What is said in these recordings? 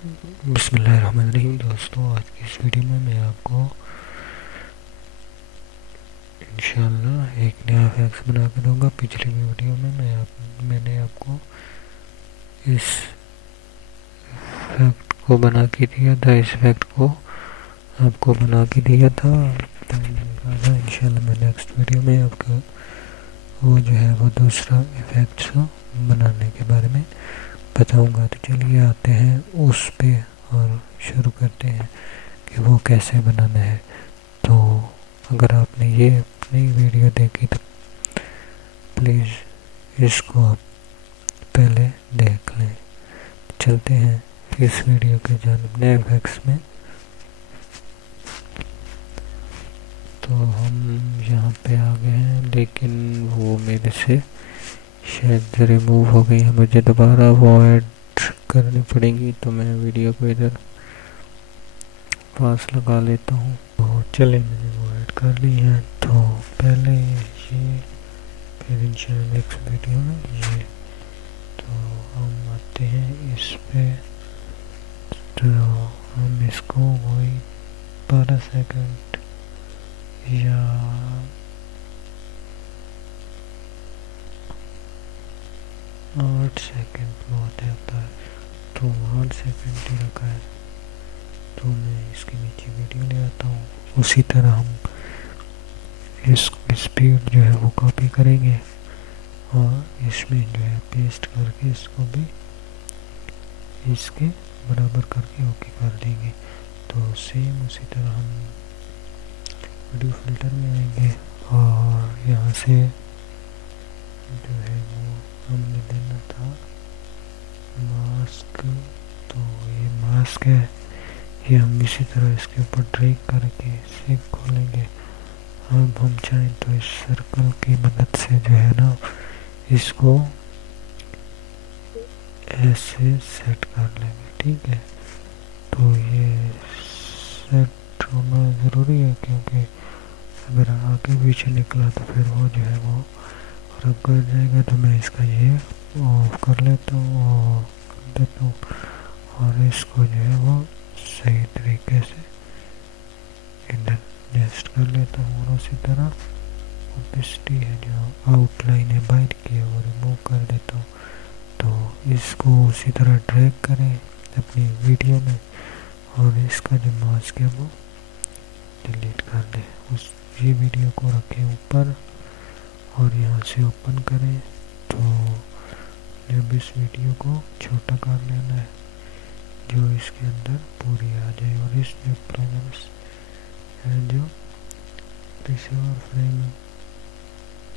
बिस्मिल्लाहिर्रहमानिर्रहीम। दोस्तों, आज की इस वीडियो में मैं आपको इंशाल्लाह एक नया फैक्स बना के दूंगा। पिछली वीडियो में मैंने आपको इस फैक्ट को बना के दिया था, इस फैक्ट को आपको बना के दिया था। इंशाल्लाह मैं नेक्स्ट वीडियो में आपको वो जो है वो दूसरा इफेक्ट्स बनाने के बारे में बताऊंगा। तो चलिए आते हैं उस पे और शुरू करते हैं कि वो कैसे बनाना है। तो अगर आपने ये अपनी वीडियो देखी तो प्लीज़ इसको आप पहले देख लें। चलते हैं इस वीडियो के जानिब नए फैक्ट्स में। तो हम यहाँ पे आ गए हैं, लेकिन वो मेरे से शायद रिमूव हो गई है, मुझे दोबारा वो ऐड करनी पड़ेगी। तो मैं वीडियो को इधर पास लगा लेता हूँ। तो चले, मैंने वो ऐड कर ली है। तो पहले ये, फिर इंशाल्लाह नेक्स्ट वीडियो में ये। तो हम आते हैं इस पे। तो हम इसको वही 12 सेकंड या 8 सेकंड बहुत होता है, तो 8 सेकंड ही रखा है। तो मैं इसके नीचे वीडियो ले आता हूँ। उसी तरह हम इस स्पीड जो है वो कॉपी करेंगे और इसमें जो है पेस्ट करके इसको भी इसके बराबर करके ओके कर देंगे। तो सेम उसी तरह हम वीडियो फिल्टर में आएंगे और यहाँ से जो है वो हमने देना था मास्क। तो ये मास्क है, ये हम इसी तरह इसके ऊपर ड्रैग करके इसे खोलेंगे। अब हम चाहें तो इस सर्कल की मदद से जो है ना इसको ऐसे सेट कर लेंगे, ठीक है। तो ये सेट होना ज़रूरी है, क्योंकि अगर आगे पीछे निकला तो फिर वो जो है वो खराब कर जाएगा। तो मैं इसका ये ऑफ कर लेता हूँ और कर देता हूँ और इसको जो है वो सही तरीके से इधर एडजस्ट कर लेता हूँ। और उसी तरह ओपेसिटी है, जो आउटलाइन है बाहर की है, वो रिमूव कर देता हूँ। तो इसको उसी तरह ड्रैग करें अपनी वीडियो में और इसका जो मास्क है वो डिलीट कर दें। उस ये वीडियो को रखें ऊपर और यहाँ से ओपन करें। तो जब इस वीडियो को छोटा कर लेना है जो इसके अंदर पूरी आ जाए। और इस जो प्लगइन्स है, जो रिसीवर फ्रेम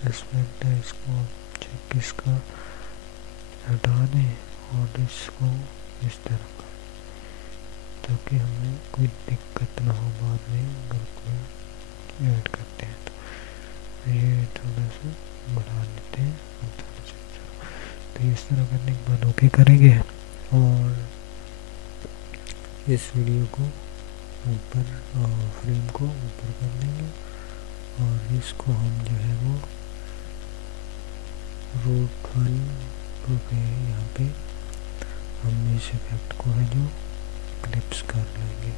एस्पेक्ट है, इसको चेक इसका हटा दें और इसको इस तरह का, ताकि हमें कोई दिक्कत ना हो बाद में अगर कोई ऐड करते हैं। तो ये थोड़ा सा बढ़ा देते हैं और थोड़ा सा। तो इस तरह करने के बाद ओके करेंगे और इस वीडियो को ऊपर फ्रेम को ऊपर कर लेंगे और इसको हम जो है वो रूट 1 पे यहाँ पे हम इस इफेक्ट को है जो क्लिप्स कर लेंगे,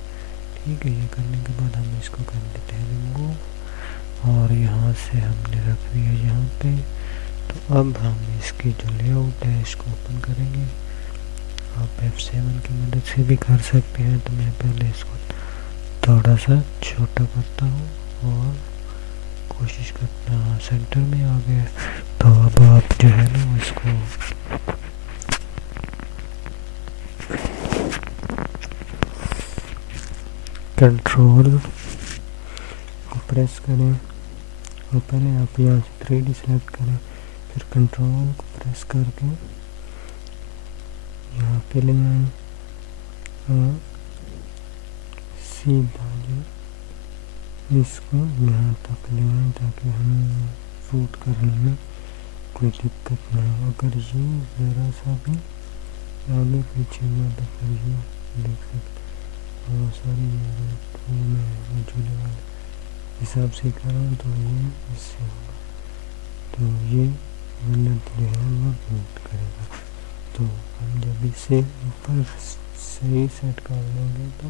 ठीक है। ये करने के बाद हम इसको कर देते हैं रिमूव और यहाँ से हमने रख दिया यहाँ पे। तो अब हम इसकी जो लेआउट है इसको ओपन करेंगे। आप F7 की मदद से भी कर सकते हैं। तो मैं पहले इसको थोड़ा सा छोटा करता हूँ और कोशिश करना सेंटर में आ गया। तो अब आप जो है ना इसको कंट्रोल को प्रेस करें और पहले आप यहाँ से 3D सेलेक्ट करें, फिर कंट्रोल को प्रेस करके यहाँ पे ले आए और सीधा जो इसको यहाँ तक ले आए ताकि हमें शूट करने में कोई दिक्कत ना हो। अगर ये ज़रा सा भी आगे पीछे हुआ तो फिर ये देख सकते बहुत सारी तो मैं झूले वाले हिसाब से कर रहा हूँ। तो ये इससे होगा, तो ये गलत जो है वो रूट करेगा। तो हम जब इसे ऊपर सही सेट कर लेंगे तो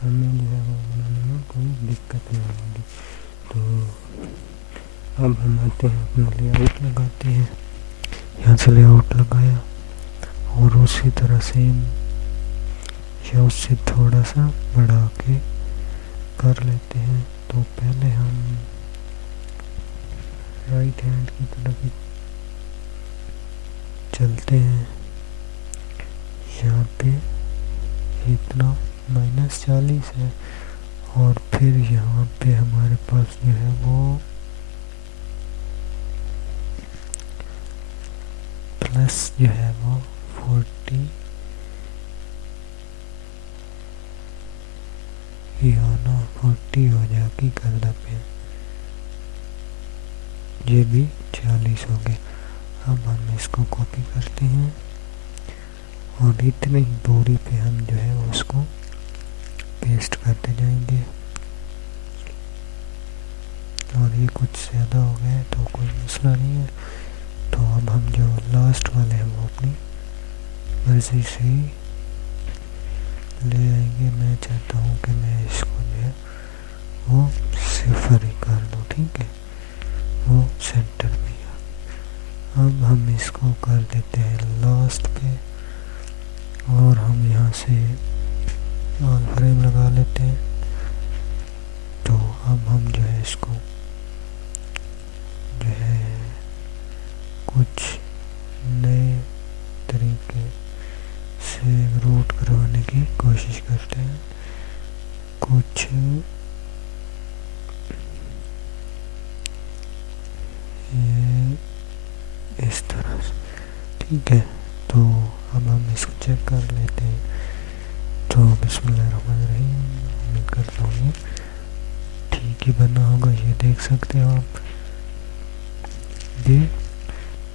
हमें जो है वो बनाने में कोई दिक्कत नहीं होगी। तो अब हम आते हैं अपना लेआउट लगाते हैं। यहाँ से लेआउट लगाया और उसी तरह से या उससे थोड़ा सा बढ़ा के कर लेते हैं। तो पहले हम राइट हैंड की तरफ चलते हैं। यहाँ पे इतना -40 है और फिर यहाँ पे हमारे पास जो है वो प्लस जो है वो 40 ना 40 हो जाएगी गर्दा पे, ये भी 40 हो गए। अब हम इसको कॉपी करते हैं और इतनी दूरी पे हम जो है उसको पेस्ट करते जाएंगे। और ये कुछ ज़्यादा हो गया है तो कोई मसला नहीं है। तो अब हम जो लास्ट वाले हैं वो अपनी मर्जी से ही ले आएंगे। मैं चाहता हूँ कि मैं इसको जो है वो 0 ही कर दूँ, ठीक है, वो सेंटर में। अब हम इसको कर देते हैं लास्ट पे और हम यहाँ से ऑल फ्रेम लगा लेते हैं। तो अब हम जो है इसको जो है कुछ नए तरीके से रूट करवाने की कोशिश करते हैं। कुछ ये इस तरह से, ठीक है। तो अब हम इसको चेक कर लेते हैं। तो बिस्मिल्लाहिर्रहमानिर्रहीम, उम्मीद करता हूँ ये ठीक ही बना होगा। ये देख सकते हो आप, ये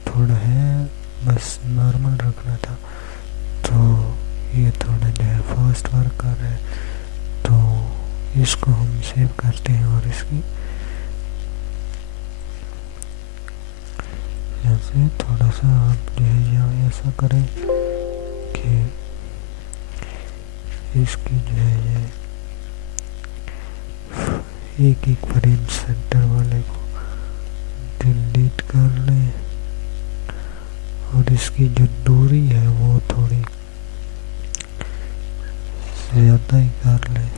थोड़ा है, बस नॉर्मल रखना था। तो ये थोड़ा जो है फास्ट वर्क कर रहा है। तो इसको हम सेव करते हैं और इसकी यहाँ से थोड़ा सा आप जो है यहाँ ऐसा करें कि इसकी जो है ये एक फ्रेम सेंटर वाले को डिलीट कर लें और इसकी जो दूरी है वो थोड़ी ज़्यादा ही कर लें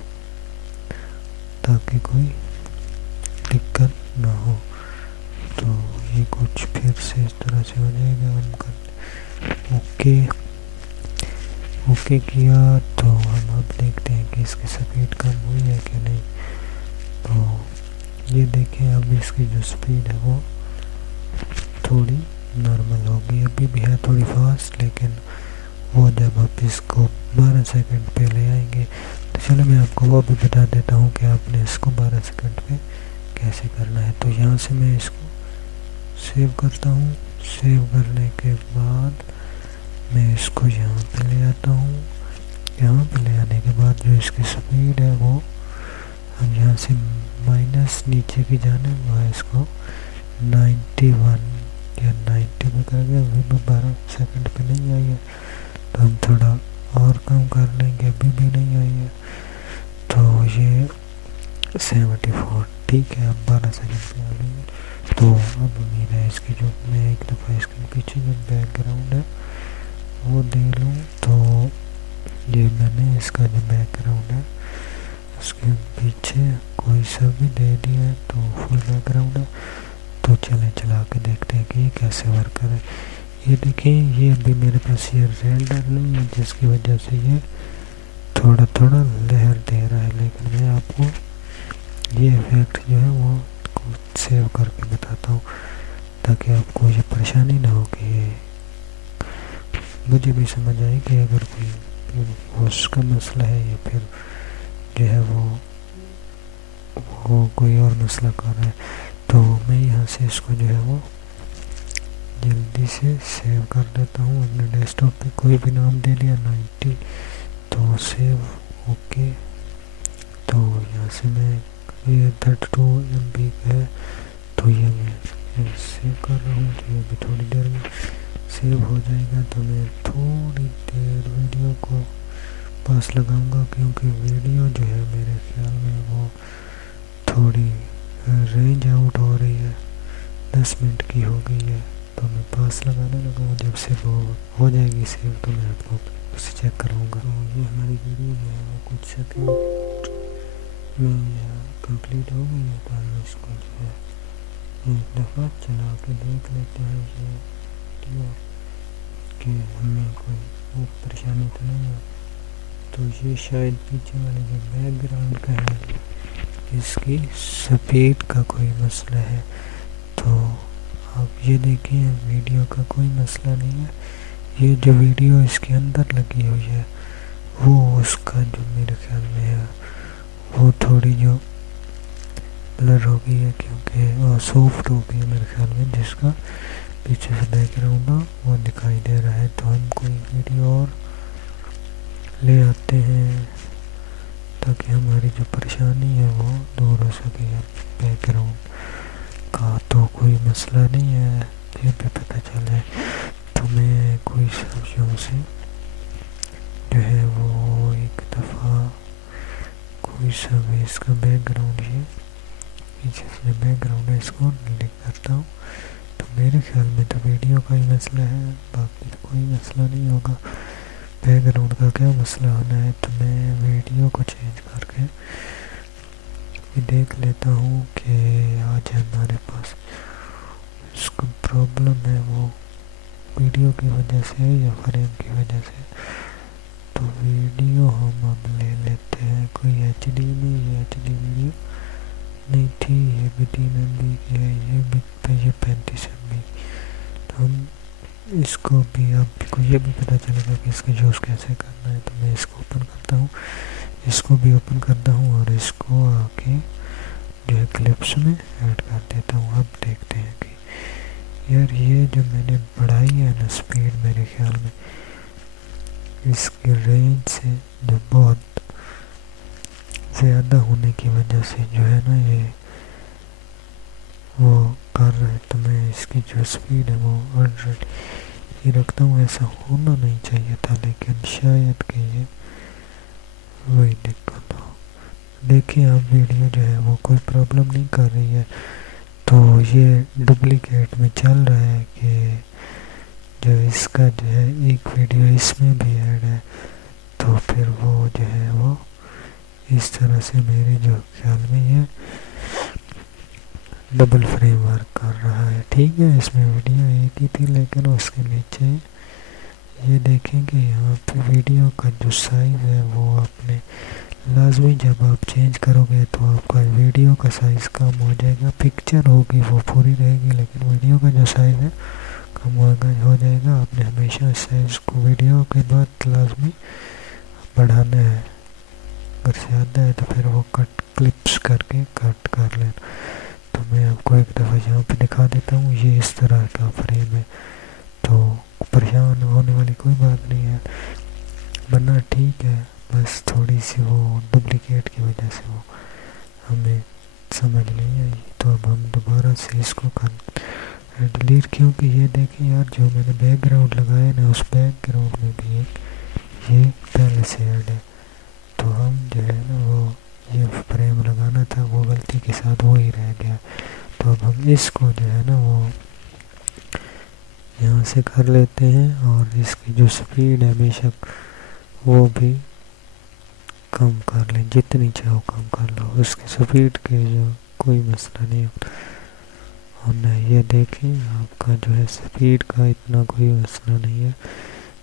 ताकि कोई दिक्कत ना हो। तो ये कुछ फिर से इस तरह से हो जाएगा। हम कर ओके किया। तो हम अब देखते हैं कि इसकी स्पीड कम हुई है कि नहीं। तो ये देखें, अब इसकी जो स्पीड है वो थोड़ी नॉर्मल होगी। अभी भी है थोड़ी फास्ट, लेकिन वो जब आप इसको 12 सेकंड पे ले आएंगे तो चलो मैं आपको वो भी बता देता हूँ कि आपने इसको 12 सेकंड पे कैसे करना है। तो यहाँ से मैं इसको सेव करता हूँ। सेव करने के बाद मैं इसको यहाँ पे ले आता हूँ। यहाँ पे ले आने के बाद जो इसकी स्पीड है वो हम यहाँ से माइनस नीचे की जाने वो है इसको 91 या 90 पे कर गया। अभी भी 12 सेकंड पे नहीं आई है तो हम थोड़ा और कम कर लेंगे। अभी भी नहीं आई है तो ये 74, ठीक है। अब 12 सेकंड पे आ गई है। तो अब उम्मीद है इसकी जो मैं एक दफ़ा इसके पीछे जो बैकग्राउंड है वो दे लूँ। तो ये मैंने इसका जो बैकग्राउंड है उसके पीछे कोई सा भी दे दिया है तो फुल बैकग्राउंड है। तो चलें चला के देखते हैं कि ये कैसे वर्क करे। ये देखिए, ये अभी मेरे पास ये रेंडर नहीं है जिसकी वजह से ये थोड़ा थोड़ा लहर दे रहा है। लेकिन मैं आपको ये इफेक्ट जो है वो सेव करके बताता हूँ ताकि आपको ये परेशानी ना हो कि ये मुझे भी समझ आए कि अगर कोई उसका मसला है या फिर जो है वो कोई और मसला कर रहा है। तो मैं यहाँ से इसको जो है वो जल्दी से सेव कर देता हूँ अपने डेस्कटॉप पे। कोई भी नाम दे दिया 90, तो सेव ओके। तो यहाँ से मैं ये 32 MB है तो ये मैं सेव कर रहा हूँ। तो ये भी थोड़ी देर में सेव हो जाएगा। तो मैं थोड़ी देर वीडियो को पास लगाऊंगा, क्योंकि वीडियो जो है मेरे ख्याल में वो थोड़ी रेंज आउट हो रही है, 10 मिनट की हो गई है। तो मैं पास लगाने लगा हूँ, जब से वो हो जाएगी सेव तो मैं आपको उसे चेक कराऊंगा। तो ये हमारी वीडियो जो है वो कुछ सेकंड में कंप्लीट हो गई है। तो हम इसको जो है एक दफ़ा चला के देख लेते हैं ये वीडियो कि हमें कोई परेशानी तो नहीं है। तो ये शायद पीछे वाले जो बैकग्राउंड का है इसकी स्पीड का कोई मसला है। तो आप ये देखिए वीडियो का कोई मसला नहीं है, ये जो वीडियो इसके अंदर लगी हुई है वो उसका जो मेरे ख्याल में है वो थोड़ी जो ब्लर हो गई है, क्योंकि सॉफ्ट हो गई है मेरे ख्याल में, जिसका पीछे से बैकग्राउंड वो दिखाई दे रहा है। तो हम कोई वीडियो और ले आते हैं ताकि हमारी जो परेशानी है वो दूर हो सके। बैकग्राउंड का तो कोई मसला नहीं है, ये भी पता चले। तो मैं कोई सब्जियों से जो है वो एक दफ़ा कोई सब इसका बैकग्राउंड ये पीछे से बैकग्राउंड है इसको डिलीट करता हूँ। तो मेरे ख्याल में तो वीडियो का ही मसला है, बाकी तो कोई मसला नहीं होगा। बैकग्राउंड का क्या मसला होना है, तो मैं वीडियो को चेंज करके देख लेता हूँ कि आज हमारे पास इसका प्रॉब्लम है वो वीडियो की वजह से या फ्रेम की वजह से। तो वीडियो हम अब ले लेते हैं कोई HD में, ये HD वीडियो नहीं थी, ये भी 3 MB की है, ये भी 35 MB। तो हम इसको भी आपको ये भी पता चलेगा कि इसका यूज़ कैसे करना है। तो मैं इसको ओपन करता हूँ, इसको भी ओपन करता हूँ और इसको आके जो है क्लिप्स में ऐड कर देता हूँ। अब देखते हैं कि यार ये जो मैंने बढ़ाई है ना स्पीड, मेरे ख्याल में इसकी रेंज से जो बहुत ज़्यादा होने की वजह से जो है ना ये वो कर रहा है। तो मैं इसकी जो स्पीड है वो 100 ही रखता हूँ। ऐसा होना नहीं चाहिए था, लेकिन शायद कि ये वही दिक्कत हो। देखिए आप वीडियो जो है वो कोई प्रॉब्लम नहीं कर रही है। तो ये डुप्लीकेट में चल रहा है कि जो इसका जो है एक वीडियो इसमें भी ऐड है, तो फिर वो जो है वो इस तरह से मेरे जो ख्याल में ये डबल फ्रेम वर्क कर रहा है। ठीक है, इसमें वीडियो एक ही थी, लेकिन उसके नीचे ये देखेंगे यहाँ पे वीडियो का जो साइज़ है वो आपने लाजमी जब आप चेंज करोगे तो आपका वीडियो का साइज़ कम हो जाएगा। पिक्चर होगी वो पूरी रहेगी, लेकिन वीडियो का जो साइज़ है कम हो जाएगा। आपने हमेशा साइज़ को वीडियो के बाद लाजमी बढ़ाना है, अगर ज़्यादा है तो फिर वो क्लिप्स करके कट कर लेना। तो मैं आपको एक दफ़ा यहाँ पे दिखा देता हूँ, ये इस तरह का फ्रेम है। तो परेशान होने वाली कोई बात नहीं है, वरना ठीक है, बस थोड़ी सी वो डुप्लीकेट की वजह से वो हमें समझ नहीं आई। तो अब हम दोबारा से इसको कर डिलीट, क्योंकि ये देखें यार जो मैंने बैकग्राउंड लगाया ना उस बैकग्राउंड में भी एक ये पहले से ऐड है। तो हम जो है ना वो ये फ्रेम लगाना था वो गलती के साथ वो ही रह गया। तो अब हम इसको जो है ना वो यहाँ से कर लेते हैं और इसकी जो स्पीड है बेशक वो भी कम कर लें, जितनी चाहो कम कर लो, उसकी स्पीड के जो कोई मसला नहीं होना है। ये देखें आपका जो है स्पीड का इतना कोई मसला नहीं है,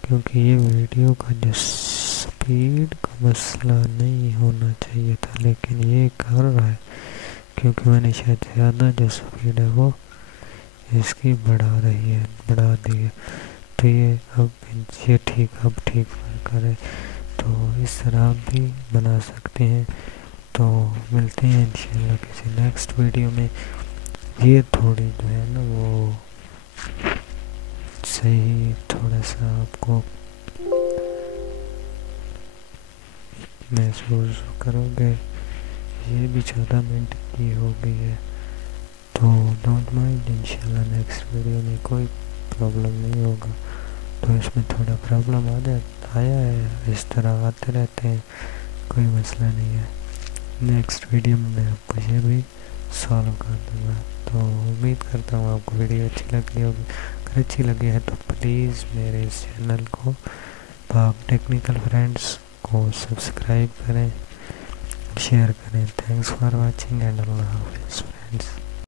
क्योंकि ये वीडियो का जो स्पीड का मसला नहीं होना चाहिए था, लेकिन ये कर रहा है क्योंकि मैंने शायद ज़्यादा जो स्पीड है वो इसकी बढ़ा दी है। तो ये अब ये अब ठीक करे। तो इस तरह आप भी बना सकते हैं। तो मिलते हैं इंशाल्लाह किसी नेक्स्ट वीडियो में। ये थोड़ी जो है ना वो सही थोड़ा सा आपको महसूस करोगे। ये भी 14 मिनट की हो गई है, तो डोंट माइंड, इंशाल्लाह नेक्स्ट वीडियो में कोई प्रॉब्लम नहीं होगा। तो इसमें थोड़ा प्रॉब्लम आया है, इस तरह आते रहते हैं, कोई मसला नहीं है। नेक्स्ट वीडियो में मैं आपको ये भी सॉल्व कर दूँगा। तो उम्मीद करता हूँ आपको वीडियो अच्छी लगी होगी। अगर अच्छी लगी है तो प्लीज़ मेरे इस चैनल को पाक टेक्निकल फ्रेंड्स को सब्सक्राइब करें, शेयर करें। थैंक्स फॉर वाचिंग एंड अल्लाह हाफिज़ फ्रेंड्स।